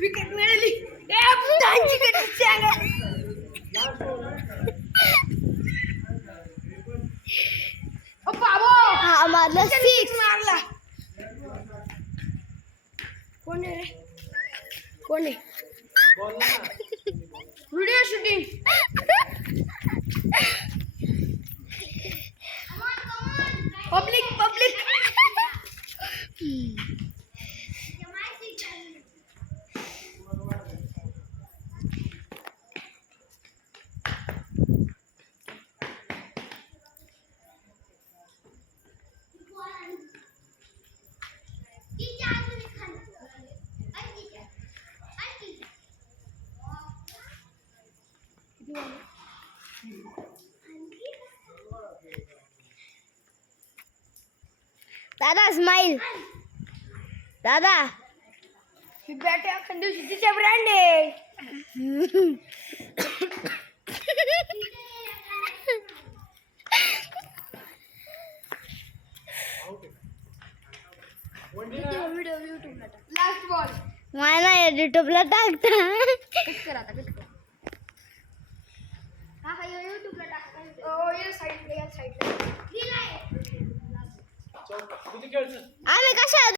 Wicket मिळाली. त्यांची कधी सांगा. बाबा हा मारला सिक्स. मारला. कोण आहे रे? कोण आहे? Video shooting. Public public. दादा स्माइल. दादा ही बॅट एखाद दिवशी तिच्या ब्रँड आहे. व्हिडिओ युट्यूबला टाक. Last ball. मला युट्यूबला टाकता. कट कर आता, कट कर. हा हा युट्यूबला टाक. ओ या साइडला, या साइडला. आम्ही कशा